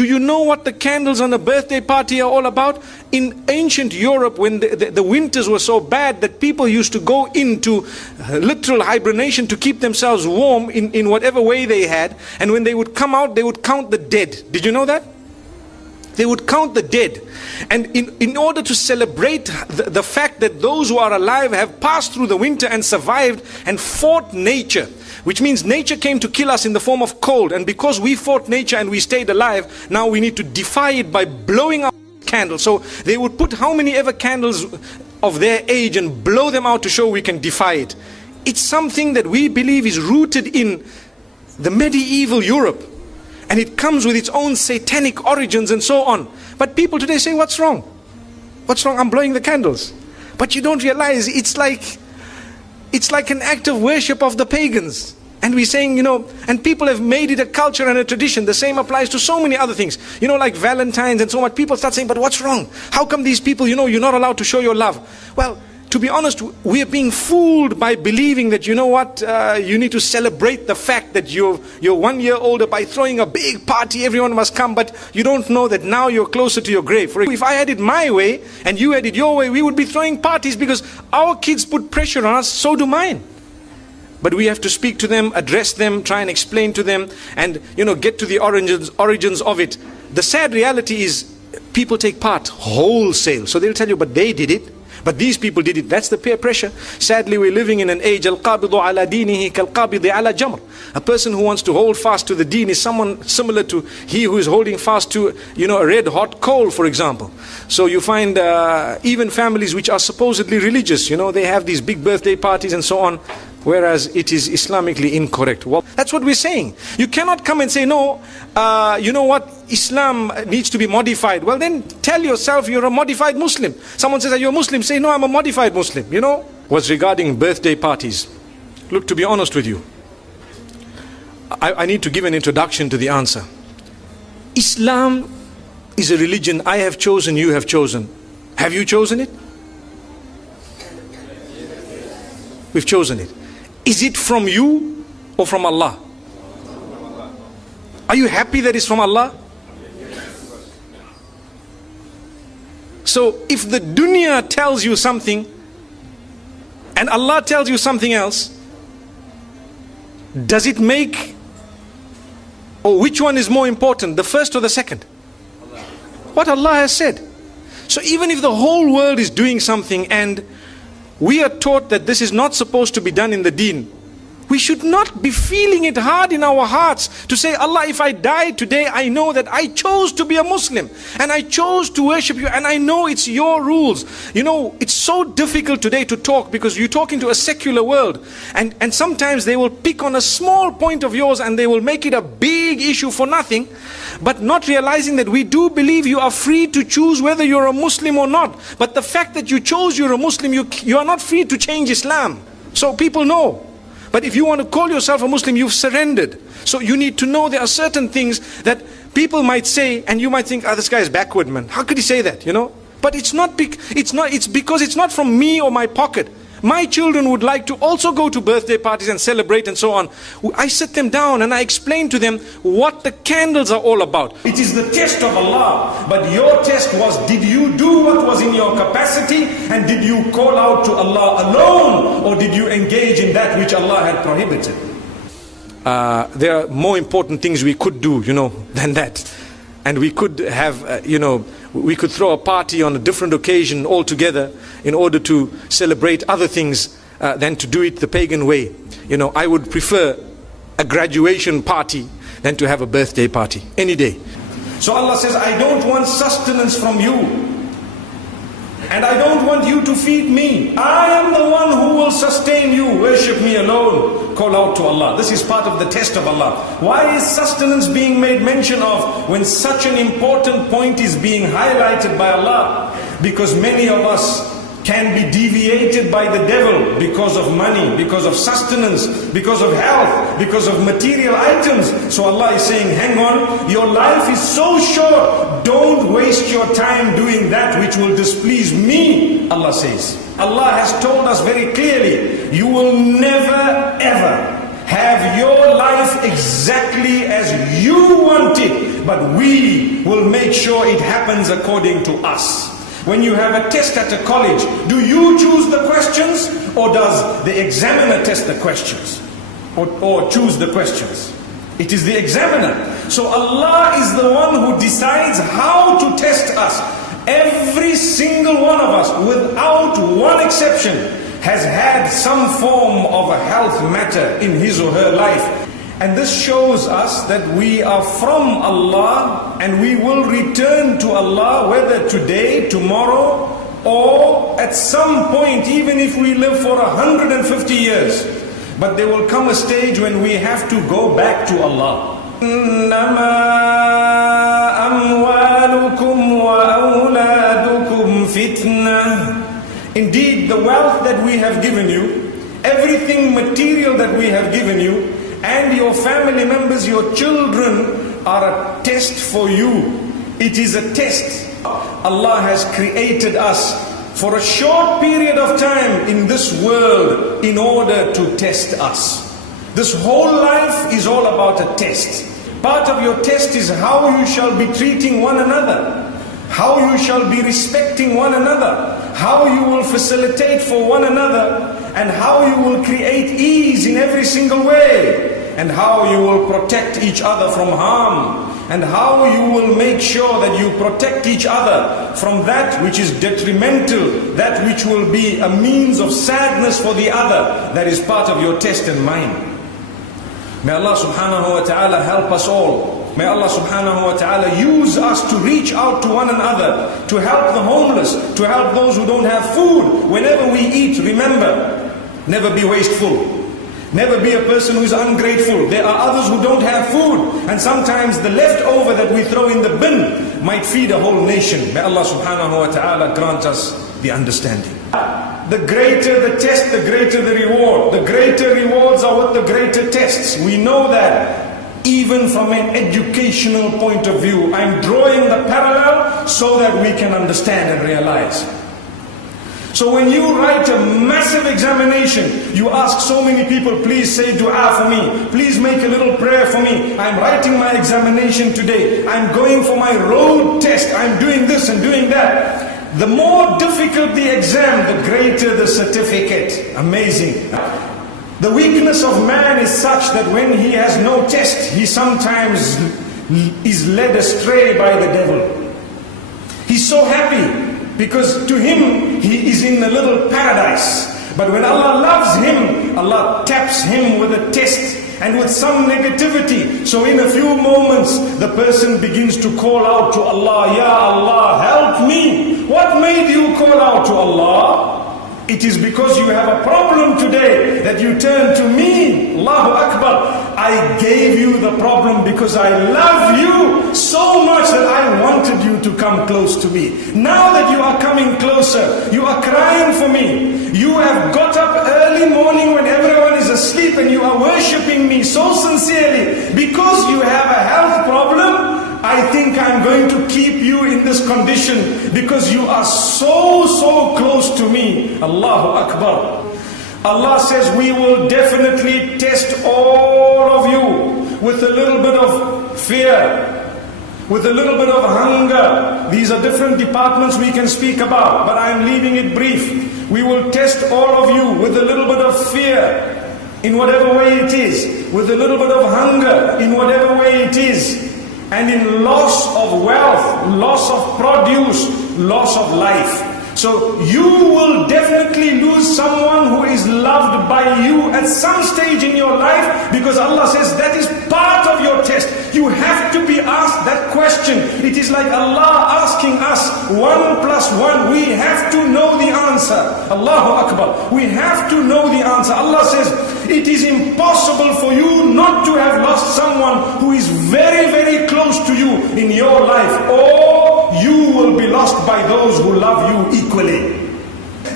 Do you know what the candles on a birthday party are all about? In ancient Europe, when the winters were so bad that people used to go into literal hibernation to keep themselves warm in whatever way they had, and when they would come out, they would count the dead. Did you know that? They would count the dead. And in order to celebrate the fact that those who are alive have passed through the winter and survived and fought nature, which means nature came to kill us in the form of cold, and because we fought nature and we stayed alive, now we need to defy it by blowing out candles. So they would put how many ever candles of their age and blow them out to show we can defy it. It's something that we believe is rooted in the medieval Europe, and it comes with its own satanic origins and so on. But people today say, what's wrong? What's wrong? I'm blowing the candles. But you don't realize it's like an act of worship of the pagans. And we're saying, and people have made it a culture and a tradition. The same applies to so many other things. Like Valentine's and so on. People start saying, but what's wrong? How come these people, you're not allowed to show your love? Well, to be honest, we are being fooled by believing that, you need to celebrate the fact that you're 1 year older by throwing a big party, everyone must come, but you don't know that now you're closer to your grave. If I had it my way and you had it your way, we would be throwing parties because our kids put pressure on us, so do mine. But we have to speak to them, address them, try and explain to them, and get to the origins of it. The sad reality is people take part wholesale. So they'll tell you, but they did it. But these people did it. That's the peer pressure. Sadly, we're living in an age, al-qabidu ala dinihi kal-qabidi ala jamr. A person who wants to hold fast to the deen is someone similar to he who is holding fast to, a red hot coal, for example. So you find even families which are supposedly religious, they have these big birthday parties and so on, whereas it is Islamically incorrect. Well, that's what we're saying. You cannot come and say, no, you know what, Islam needs to be modified. Well, then tell yourself you're a modified Muslim. Someone says, are you a Muslim? Say, no, I'm a modified Muslim. Was regarding birthday parties. Look, to be honest with you, I need to give an introduction to the answer. Islam is a religion I have chosen, you have chosen. Have you chosen it? We've chosen it. Is it from you or from Allah? Are you happy that it's from Allah? So if the dunya tells you something and Allah tells you something else, does it make, or which one is more important, the first or the second? What Allah has said. So even if the whole world is doing something and we are taught that this is not supposed to be done in the deen, we should not be feeling it hard in our hearts to say, Allah, if I die today, I know that I chose to be a Muslim and I chose to worship you and I know it's your rules. It's so difficult today to talk because you're talking to a secular world, and sometimes they will pick on a small point of yours and they will make it a big issue for nothing, but not realizing that we do believe you are free to choose whether you're a Muslim or not. But the fact that you chose you're a Muslim, you are not free to change Islam. So people know. But if you want to call yourself a Muslim, you've surrendered. So you need to know there are certain things that people might say, and you might think, this guy is backward, man. How could he say that, But it's because it's not from me or my pocket. My children would like to also go to birthday parties and celebrate and so on. I sit them down and I explain to them what the candles are all about. It is the test of Allah. But your test was, did you do what was in your capacity? And did you call out to Allah alone? Or did you engage in that which Allah had prohibited? There are more important things we could do, than that. And we could have, we could throw a party on a different occasion altogether in order to celebrate other things than to do it the pagan way. I would prefer a graduation party than to have a birthday party any day. So Allah says, I don't want sustenance from you. And I don't want you to feed me. I am the one who will sustain you. Worship me alone. Call out to Allah. This is part of the test of Allah. Why is sustenance being made mention of when such an important point is being highlighted by Allah? Because many of us can be deviated by the devil because of money, because of sustenance, because of health, because of material items. So Allah is saying, hang on, your life is so short. Don't waste your time doing that which will displease me, Allah says. Allah has told us very clearly, you will never ever have your life exactly as you want it, but we will make sure it happens according to us. When you have a test at a college, do you choose the questions, or does the examiner test the questions, or choose the questions? It is the examiner. So Allah is the one who decides how to test us. Every single one of us, without one exception, has had some form of a health matter in his or her life. And this shows us that we are from Allah and we will return to Allah, whether today, tomorrow, or at some point, even if we live for 150 years. But there will come a stage when we have to go back to Allah. إِنَّمَا أَمْوَالُكُمْ وَأَوْلَادُكُمْ فِتْنَةٌ. Indeed, the wealth that we have given you, everything material that we have given you, and your family members, your children, are a test for you. It is a test. Allah has created us for a short period of time in this world in order to test us. This whole life is all about a test. Part of your test is how you shall be treating one another, how you shall be respecting one another, how you will facilitate for one another, and how you will create ease in every single way, and how you will protect each other from harm, and how you will make sure that you protect each other from that which is detrimental, that which will be a means of sadness for the other. That is part of your test and mine. May Allah subhanahu wa ta'ala help us all. May Allah subhanahu wa ta'ala use us to reach out to one another, to help the homeless, to help those who don't have food. Whenever we eat, remember, never be wasteful. Never be a person who is ungrateful. There are others who don't have food, and sometimes the leftover that we throw in the bin might feed a whole nation. May Allah subhanahu wa ta'ala grant us the understanding. The greater the test, the greater the reward. The greater rewards are with the greater tests. We know that. Even from an educational point of view, I'm drawing the parallel so that we can understand and realize. So when you write a massive examination, you ask so many people, please say dua for me, please make a little prayer for me, I'm writing my examination today, I'm going for my road test, I'm doing this and doing that. The more difficult the exam, the greater the certificate. Amazing. The weakness of man is such that when he has no test, he sometimes is led astray by the devil. He's so happy because to him, he is in a little paradise. But when Allah loves him, Allah taps him with a test and with some negativity. So in a few moments, the person begins to call out to Allah, Ya Allah, help me. What made you call out to Allah? It is because you have a problem today that you turn to me. Allahu Akbar. I gave you the problem because I love you so much that I wanted you to come close to me. Now that you are coming closer, you are crying for me. You have got up early morning when everyone is asleep and you are worshipping me so sincerely. Because you have a health problem, I think I'm going to keep you in this condition because you are so close to me. Allahu Akbar. Allah says we will definitely test all of you with a little bit of fear, with a little bit of hunger. These are different departments we can speak about, but I'm leaving it brief. We will test all of you with a little bit of fear in whatever way it is, with a little bit of hunger in whatever way it is, and in loss of wealth, loss of produce, loss of life. So you will definitely lose someone who is loved by you at some stage in your life, because Allah says that is part of your test. You have to be asked that question. It is like Allah asking us 1 + 1. We have to know the answer. Allahu Akbar. We have to know the answer. Allah says it is impossible for you not to have lost someone who is very close to you in your life, or you will be lost by those who love you equally.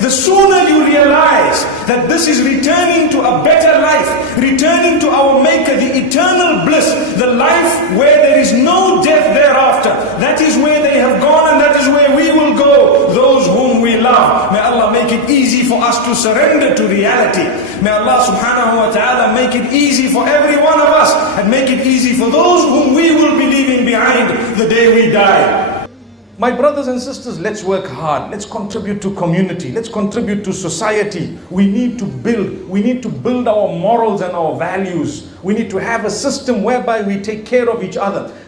The sooner you realize that this is returning to a better life, returning to our Maker, the eternal bliss, the life where there is no death thereafter, that is where they have gone and that is where we will go, those whom we love. May Allah make it easy for us to surrender to reality. May Allah subhanahu wa ta'ala make it easy for every one of us, and make it easy for those whom we will be leaving behind the day we die. My brothers and sisters, let's work hard. Let's contribute to community. Let's contribute to society. We need to build our morals and our values. We need to have a system whereby we take care of each other.